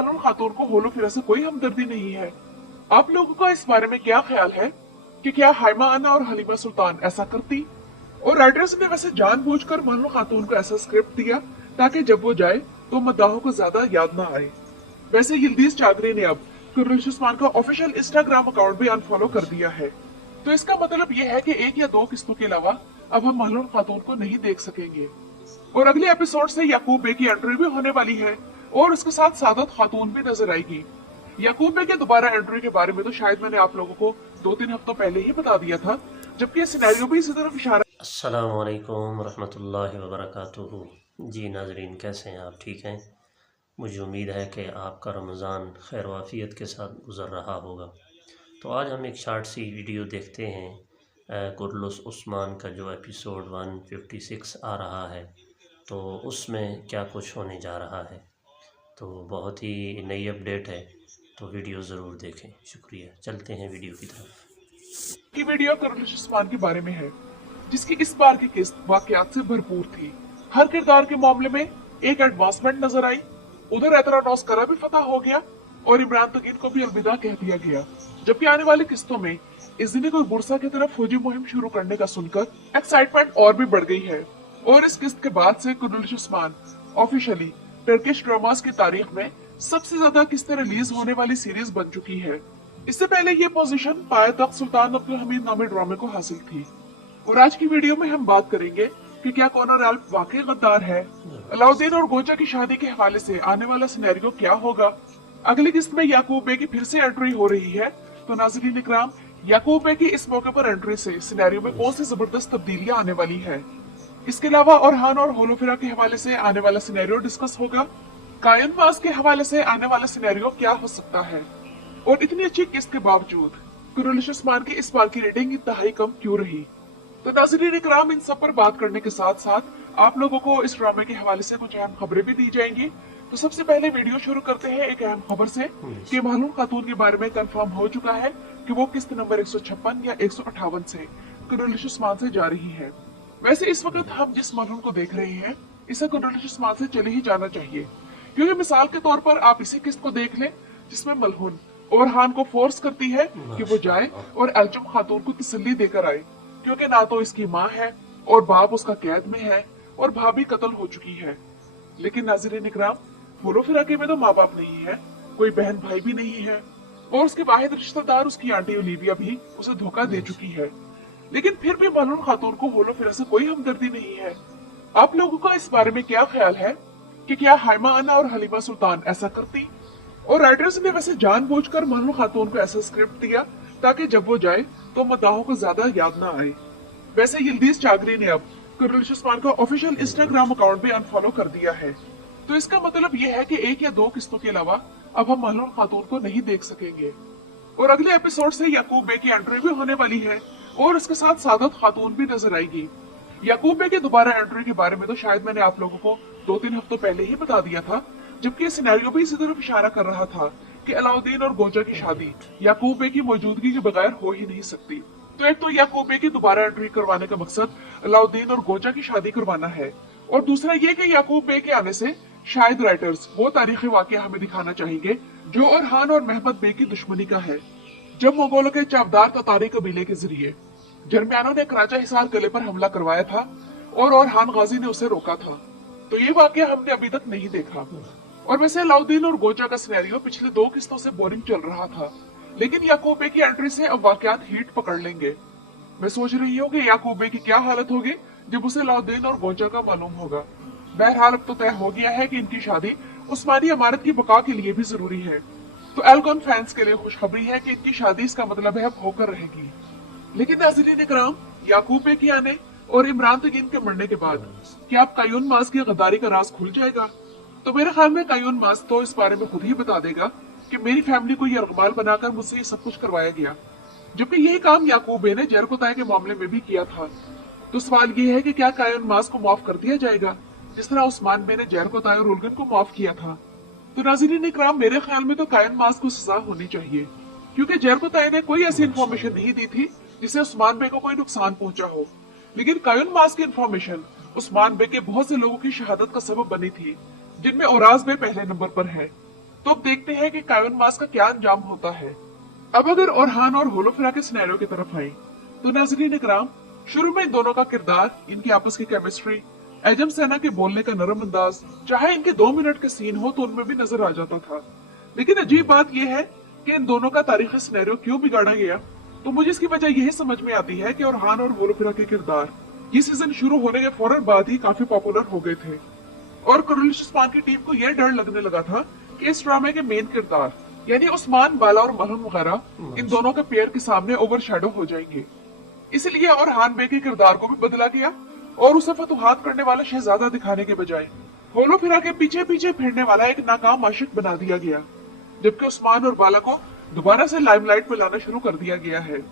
मलून खातून को होलो फिरा से कोई हमदर्दी नहीं है। आप लोगों का इस बारे में क्या ख्याल है कि क्या हाइमा आना और हलीमा सुल्तान ऐसा करती? और राइटर्स ने वैसे जानबूझकर मलून खातून को ऐसा स्क्रिप्ट दिया ताकि जब वो जाए तो मद्दाहों को ज्यादा याद ना आए। वैसे यिल्दीज चागरी ने अब कुर्रश उस्मान का ऑफिशियल इंस्टाग्राम अकाउंट भी अनफॉलो कर दिया है। तो इसका मतलब ये है कि एक या दो किस्तों के अलावा अब हम मलून खातून को नहीं देख सकेंगे। और अगले एपिसोड से याकूब बे की एंट्री भी होने वाली है और उसके साथ सादत खातून भी नजर आएगी। याकूब बे के दोबारा एंट्री के बारे में तो शायद मैंने आप लोगों को 2-3 हफ्तों पहले ही बता दिया था, जबकि सिनेरियो भी इसी तरफ इशारा। अस्सलाम वालेकुम रहमतुल्लाहि व बरकातुहू। जी नाजरीन, कैसे हैं आप? ठीक हैं? मुझे उम्मीद है कि आपका रमज़ान खैर वाफ़ियत के साथ गुज़र रहा होगा। तो आज हम एक शार्ट सी वीडियो देखते हैं कुर्रश उस्मान का जो एपिसोड 156 आ रहा है, तो उसमें क्या कुछ होने जा रहा है। तो बहुत ही नई अपडेट है, तो वीडियो ज़रूर देखें। शुक्रिया। चलते हैं वीडियो की तरफ। की वीडियो कुर्रश उस्मान के बारे में है, जिसकी इस बार की किस्त वाकयात से भरपूर थी। हर किरदार के मामले में एक एडवांसमेंट नजर आई। उधर एतरानौस करा भी फतह हो गया और इमरान तगीन को भी अलविदा कह दिया गया। जबकि आने वाली किस्तों में इज़्निक और बुरसा की तरफ फौजी मुहिम शुरू करने का सुनकर एक्साइटमेंट और भी बढ़ गई है। और इस किस्त के बाद से कुर्रश उस्मान ऑफिशियली टर्किश ड्रामास की तारीख में सबसे ज्यादा किस्तें रिलीज होने वाली सीरीज बन चुकी है। इससे पहले ये पोजीशन पाया तख्त सुल्तान अब्दुल हमीद नामी ड्रामे को हासिल थी। और आज की वीडियो में हम बात करेंगे कि क्या कॉनर एल्प वाकई गद्दार है। अलाउद्दीन और गोचा की शादी के हवाले से आने वाला सिनेरियो क्या होगा। अगली किस्त में याकूब बे की फिर से एंट्री हो रही है, तो नाज़रीन इकराम, याकूब बे की इस मौके पर एंट्री से सिनेरियो में कौन सी जबरदस्त तब्दीलियां आने वाली है। इसके अलावा ओरहान और होलोफिरा के हवाले से आने वाला सिनेरियो डिस्कस होगा। कायन मास के हवाले से आने वाला सिनेरियो क्या हो सकता है। और इतनी अच्छी किस्त के बावजूद कुर्रश उस्मान की इस बार की रेटिंग इंतहाई कम क्यों रही। तो नाज़रीन इकराम, इन सब पर बात करने के साथ साथ आप लोगों को इस ड्रामे के हवाले से कुछ अहम खबरें भी दी जाएंगी। तो सबसे पहले वीडियो शुरू करते हैं एक अहम खबर से कि मलून खातून के बारे में कंफर्म हो चुका है कि वो किस्त नंबर 156 या 158 से कुर्रश उस्मान से जा रही है। वैसे इस वक्त हम जिस मलून को देख रहे हैं, इसे कुर्रश उस्मान से चले ही जाना चाहिए, क्योंकि मिसाल के तौर पर आप इसी किस्त को देख लें जिसमें मलहून ओरहान को फोर्स करती है कि वो जाए और एल्चम खातून को तसल्ली देकर आए, क्योंकि ना तो इसकी माँ है और बाप उसका कैद में है और भाभी कत्ल हो चुकी है। लेकिन नाज़रीन इकराम, होलो फिराके में तो माँ बाप नहीं है, कोई बहन भाई भी नहीं है और उसके वाहिद रिश्तेदार उसकी आंटी ओलिविया भी उसे धोखा दे चुकी है। लेकिन फिर भी मलून खातून को होलो फिरा से कोई हमदर्दी नहीं है। आप लोगों का इस बारे में क्या ख्याल है कि क्या हाइमा आना और हलीमा सुल्तान ऐसा करती? और राइटर्स ने वैसे जानबूझकर मलून खातून को ऐसा स्क्रिप्ट दिया ताकि जब वो जाए तो मद्दाहों को ज्यादा याद ना आए। वैसे यिल्दीज चागरी ने अब कुर्रश उस्मान का ऑफिशियल इंस्टाग्राम अकाउंट भी अनफॉलो कर दिया है। तो इसका मतलब ये है कि एक या दो किस्तों के अलावा अब हम मलून खातून को नहीं देख सकेंगे। और अगले एपिसोड से याकूब बे की एंट्री भी होने वाली है और उसके साथ सादत खातून भी नजर आएगी। याकूब बे की दोबारा एंट्री के बारे में तो शायद मैंने आप लोगों को 2-3 हफ्तों पहले ही बता दिया था, जबकि सिनेरियो भी इसी तरफ इशारा कर रहा था कि अलाउद्दीन और गोचा की शादी याकूब बे की मौजूदगी के बगैर हो ही नहीं सकती। तो एक तो याकूब बे की दोबारा एंट्री करवाने का मकसद अलाउद्दीन और गोचा की शादी करवाना है, और दूसरा ये कि याकूब बे के आने से शायद राइटर्स वो तारीखी वाकया हमें दिखाना चाहेंगे जो ओरहान और महमद बे की दुश्मनी का है, जब मंगोलों के चावदार ततारी कबीले के जरिए जर्मैनों ने कराचा हिसार किले पर हमला करवाया था और ओरहान गाजी ने उसे रोका था। तो ये वाकया हमने अभी तक नहीं देखा। और वैसे अलाउद्दीन और गोचा का सिनेरियो पिछले 2 किस्तों से बोरिंग चल रहा था, लेकिन याकूब बे की एंट्री से अब वाकयात हीट पकड़ लेंगे। मैं सोच रही हूँ कि याकूब बे की क्या हालत होगी जब उसे अलाउद्दीन और गोचा का मालूम होगा। बहरहाल अब तो तय हो गया है कि इनकी शादी उस्मानी इमारत की बका के लिए भी जरूरी है। तो एल्कॉन फैंस के लिए खुशखबरी है कि इनकी शादी इसका मतलब है अब होकर रहेगी। लेकिन नाज़रीन इकराम, याकूब बे के आने और इमरान तगीन के मरने के बाद क्या अब कायून मास की गद्दारी का राज खुल जाएगा? तो मेरे ख्याल में कायून मास तो इस बारे में खुद ही बता देगा कि मेरी फैमिली को यरगमाल बनाकर मुझसे ये सब कुछ करवाया गया, जबकि यही काम याकूब बे ने जरकोताय के मामले में भी किया था। तो सवाल ये है कि क्या कायून मास को माफ कर दिया जाएगा जिस तरह उस्मान बे ने जरकोताय और उलगन को माफ किया था? तो नाज़रीन इकराम, मेरे ख्याल में तो कायून मास को सजा होनी चाहिए, क्योंकि जरकोताय ने कोई ऐसी इन्फॉर्मेशन नहीं दी थी जिससे उस्मान बे को कोई नुकसान पहुंचा हो। लेकिन कायून मास की इन्फॉर्मेशन उस्मान बे के बहुत से लोगों की शहादत का सबब बनी थी, जिनमें औराज बे पहले नंबर पर है। तो अब देखते हैं कि कायवन मास का क्या अंजाम होता है। अब अगर ओरहान और होलोफिरा के सिनेरियो की तरफ आए तो नाज़रीन इकराम, शुरू में इन दोनों का किरदार, इनकी आपस की केमिस्ट्री, एजम सेना के बोलने का नरम अंदाज, चाहे इनके 2 मिनट के सीन हो तो उनमें भी नजर आ जाता था। लेकिन अजीब बात यह है कि इन दोनों का तारीखी सिनेरियो क्यों बिगाड़ा गया, तो मुझे इसकी वजह यही समझ में आती है कि ओरहान और होलोफिरा के किरदार ये सीजन शुरू होने के फौरन बाद ही काफी पॉपुलर हो गए थे और कुरैश उस्मान की टीम को यह डर लगने लगा था कि इस ड्रामे के मेन किरदार यानी उस्मान, बाला और मलहम वगैरह इन दोनों के पेयर के सामने ओवरशैडो हो जाएंगे। इसलिए ओरहान बे के किरदार को भी बदला गया और उसे फतुहात करने वाला शहजादा दिखाने के बजाय होलोफिरा के पीछे पीछे फिरने वाला एक नाकाम आशिक बना दिया गया, जबकि उस्मान और बाला को दोबारा से लाइमलाइट में लाना शुरू कर दिया गया है।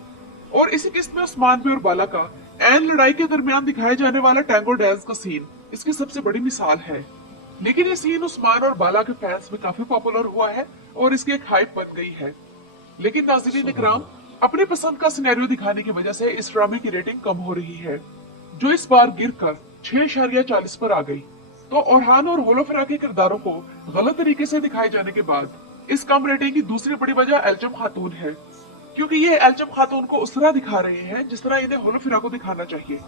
और इसी किस्त में उस्मान बे और बाला का एन लड़ाई के दरमियान दिखाए जाने वाला टैंगो डांस का सीन इसकी सबसे बड़ी मिसाल है। लेकिन ये सीन उस्मान और बाला के फैंस में काफी पॉपुलर हुआ है और इसकी एक हाइप बन गई है। लेकिन नाज़रीन इकराम, अपनी पसंद का सिनेरियो दिखाने की वजह से इस ड्रामे की रेटिंग कम हो रही है, जो इस बार गिरकर 6.40 पर आ गई। तो ओरहान और होलोफिरा के किरदारों को गलत तरीके से दिखाए जाने के बाद इस कम रेटिंग की दूसरी बड़ी वजह एल्चम खातून है, क्योंकि ये एल्चम खातून को उस तरह दिखा रहे हैं जिस तरह इन्हें होलोफिरा को दिखाना चाहिए,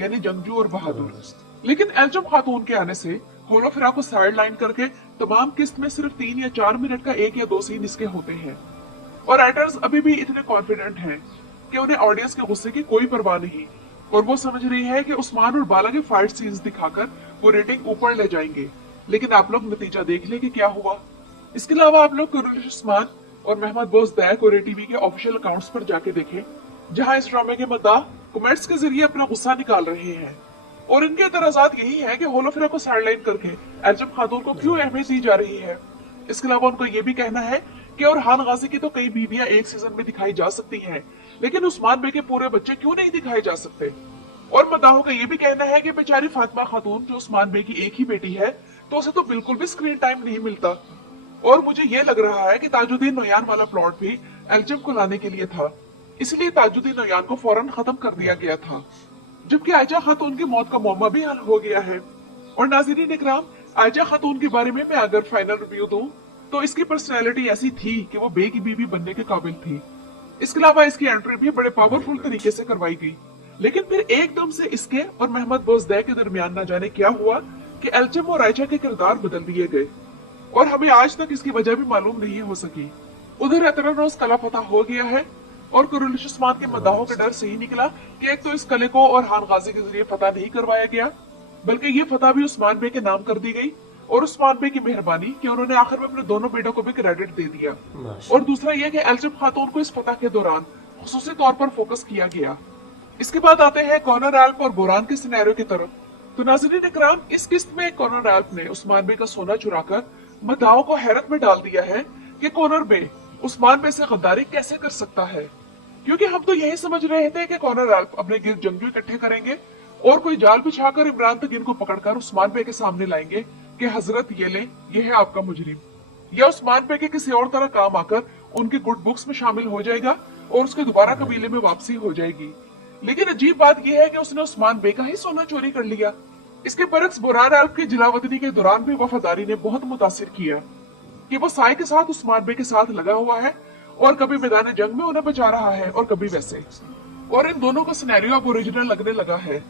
यानी जंगजू और बहादुर। लेकिन एल्चम खातून के आने से होलोफिरा को साइड लाइन करके तमाम किस्त में सिर्फ 3 या 4 मिनट का 1 या 2 सीन इसके होते हैं और राइटर्स अभी भी इतने कॉन्फिडेंट हैं कि उन्हें ऑडियंस के गुस्से की कोई परवाह नहीं और वो समझ रही है कि उस्मान और बाला के फाइट सीन्स दिखाकर वो रेटिंग ऊपर ले जाएंगे। लेकिन आप लोग नतीजा देख ले कि क्या हुआ। इसके अलावा आप लोग कुरैश उस्मान और महमद बोज़दैक और ATV के ऑफिशियल अकाउंट्स पर जाके देखें, जहां इस ड्रामे के मद्दाह कमेंट्स के जरिए अपना गुस्सा निकाल रहे हैं और इनके एतराजात यही है कि होलोफिरा को साइडलाइन करके एल्चम खातून को क्यों अहमियत दी जा रही है। इसके अलावा उनको ये भी कहना है कि ओरहान गाजी की तो कई बीवियां एक सीजन में दिखाई जा सकती हैं, लेकिन उस्मान बे के पूरे बच्चे क्यों नहीं दिखाए जा सकते। और मद्दाहों का ये भी कहना है कि बेचारी फातिमा खातून जो उस्मान बे की एक ही बेटी है, तो उसे तो बिल्कुल भी स्क्रीन टाइम नहीं मिलता। और मुझे ये लग रहा है कि ताजुद्दीन नोयान वाला प्लॉट भी एल्चम को लाने के लिए था, इसलिए ताजुद्दीन नोयान को फौरन खत्म कर दिया गया था, जबकि आयशा खातून की मौत का मौमा भी हल हो गया है। और नाज़रीन इकराम, आयशा खातून के बारे में मैं अगर फाइनल रिव्यू दूं तो इसकी पर्सनैलिटी ऐसी थी कि वो बे की बीवी बनने के काबिल थी। इसके अलावा इसकी एंट्री भी बड़े पावरफुल तरीके से करवाई गई, लेकिन फिर एकदम से इसके और महमद बोज़दैक के दरमियान न जाने क्या हुआ कि एल्चम और आयशा के किरदार बदल दिए गए और हमें आज तक इसकी वजह भी मालूम नहीं हो सकी। उधर एतरानोस कला फतह हो गया है और कुरैश उस्मान के मद्दाहों के डर से ही निकला कि एक तो इस कले को ओरहान गाजी के जरिए फतह नहीं करवाया गया, बल्कि ये फतह भी उस्मान बे के नाम कर दी गई और उस्मान बे की मेहरबानी कि उन्होंने आखिर में अपने दोनों बेटों को भी क्रेडिट दे दिया। और दूसरा यह कि एल्चम खातून को इस फतह के दौरान खुसूसी तौर पर फोकस किया गया। इसके बाद आते हैं कॉनर एल्प और बोरान के सिनेरियो की तरफ। तो नाज़रीन इकराम, इस किस्त में कॉनर एल्प ने उस्मान बे का सोना चुराकर मद्दाहों को हैरत में डाल दिया है कि कॉनर बे उस्मान बे से गद्दारी कैसे कर सकता है, क्योंकि हम तो यही समझ रहे थे कि कॉनर एल्प अपने गिर्द जंगजू इकट्ठे करेंगे और कोई जाल बिछाकर इमरान तगीन को पकड़कर उस्मान बे के सामने लाएंगे कि हजरत ये ले, ये है आपका मुजरिम, या उस्मान बे के किसी और तरह काम आकर उनकी गुड बुक्स में शामिल हो जाएगा और उसके दोबारा कबीले में वापसी हो जाएगी। लेकिन अजीब बात यह है कि उसने उस्मान बे का ही सोना चोरी कर लिया। इसके बरक्स बोरान एल्प की जिलावतनी के दौरान भी वफादारी ने बहुत मुतासिर किया कि वो साय के साथ उस्मान बे के साथ लगा हुआ है और कभी मैदान जंग में उन्हें बचा रहा है और कभी वैसे, और इन दोनों का सिनेरियो अब ओरिजिनल लगने लगा है।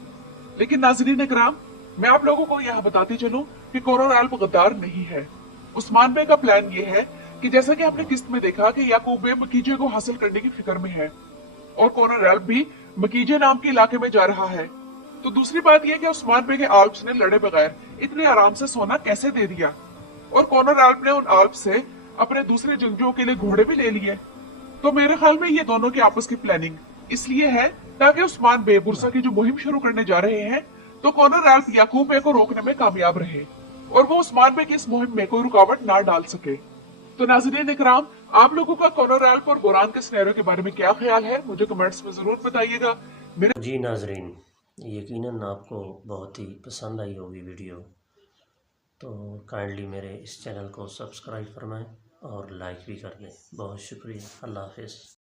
लेकिन नाज़रीन इकराम, मैं आप लोगों को यह बताती चलूं कि कॉनर एल्प गद्दार नहीं है। उस्मान बे का प्लान ये है कि जैसा कि आपने किस्त में देखा कि याकूब बे मकीजे को हासिल करने की फिक्र में है और कॉनर एल्प भी मकीजे नाम के इलाके में जा रहा है। तो दूसरी बात यह कि उस्मान बे के आल्प्स ने लड़े बगैर इतने आराम से सोना कैसे दे दिया, और कॉनर एल्प ने उन आल्प से अपने दूसरे जंगजुओं के लिए घोड़े भी ले लिए। तो मेरे ख्याल में ये दोनों की आपस की प्लानिंग इसलिए है ताकि उस्मान बे बुरसा की जो मुहिम शुरू करने जा रहे हैं तो कॉनर एल्प याकूब बे को रोकने में कामयाब रहे और वो उस्मान बे की इस मुहिम में कोई रुकावट ना डाल सके। तो नाज़रीन इकराम, आप लोगों का कॉनर एल्प और बोरान के सिनेरियो के बारे में क्या ख्याल है, मुझे कमेंट्स में जरूर बताइएगा। जी नाजरीन, यकीनन आपको बहुत ही पसंद आई होगी वीडियो, तो काइंडली मेरे इस चैनल को सब्सक्राइब फरमाएं और लाइक भी कर दें। बहुत शुक्रिया। अल्लाह हाफ़िज़।